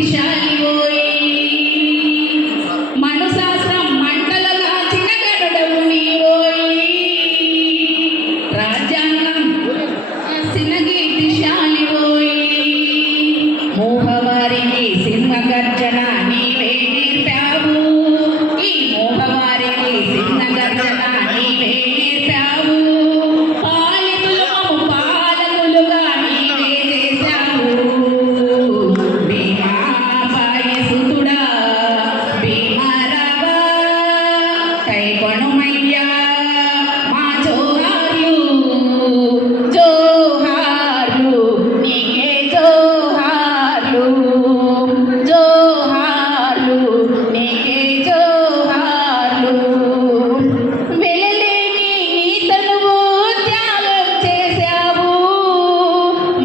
కీర్తిశాలివోయి మనుశాస్త్రం మంటలగా చిన్నగడవు నీవోయి రాజ్యాంగం చిన్న కీర్తిశాలివోయి మోహవారికి సింహగర్జన నీవే నేర్పావు ఈ మోహవారికి సింహగర్జన నీవే నేర్పావు పాలితులము పాలకులుగా నీవే చేశావు భీమా బాయసుతుడా భీమారావా కైకొనుమయ్యా మా జోహార్లు జోహార్లు నీకే జోహార్లు జోహార్లు నీకే జోహార్లు వెలలేని నీ తనువు త్యాగం చేశావు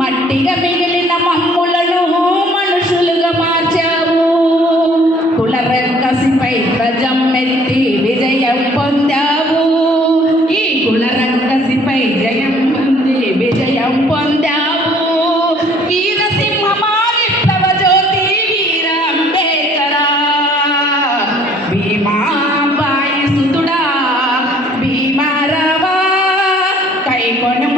మట్టిగా మిగిలిన మమ్ములను మనుషులుగా మార్చావు కులరక్కసిపై ధ్వజమెత్తి విజయం పొందావు ఈ కులరక్కసిపై జయం పొంది విజయం పొందావు వీరసింహమా విప్లవ జ్యోతి వీర అంబేద్కరా భీమా బాయసుతుడా భీమారావా కైకొను